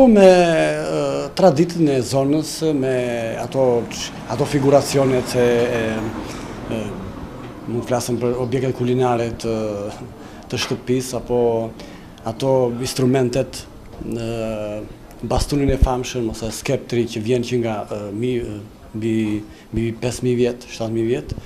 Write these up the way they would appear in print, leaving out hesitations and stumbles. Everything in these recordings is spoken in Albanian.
Po me traditën e zonës, me ato figuracionet nuk flasëm për objektet kulinare të shtëpisë, apo ato instrumentet, bastunin e famshëm ose skeptri që vjen që nga mbi 5.000 vjet, 7.000 vjet.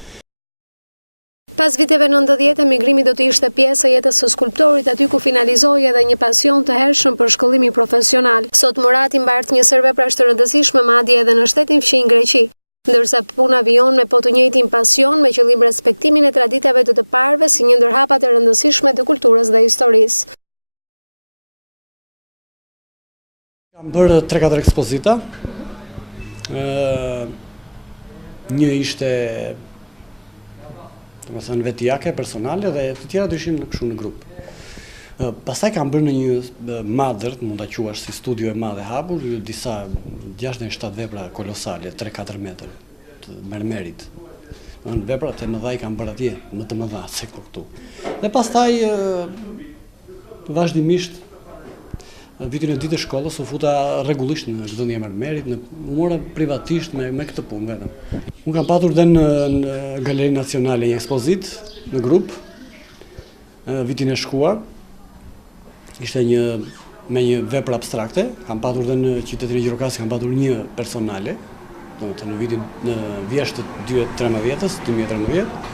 Kam bërë 3-4 ekspozita. Një ishte vetjake, personale, dhe të tjera do ishim në grup. Pastaj kam bërë në një madër, mund ta quash si studio e madh e hapur, disa 6-7 vepra kolosale, 3-4 metër të mermerit. Veprat e mëdha i kam bërë atje, më të mëdha se këtu. Dhe pastaj vazhdimisht vitin e dytë të shkollës u futa rregullisht në zhdënje mermerit, u mora privatisht me këtë punë vetëm. Unë kam patur dhe në Galerinë Nacionale një ekspozit në grup, vitin e shkuar, ishte me një vepër abstrakte, kam patur dhe në qytetin e Gjirokasit, kam patur një personale, në vitin në vjesht të 2013.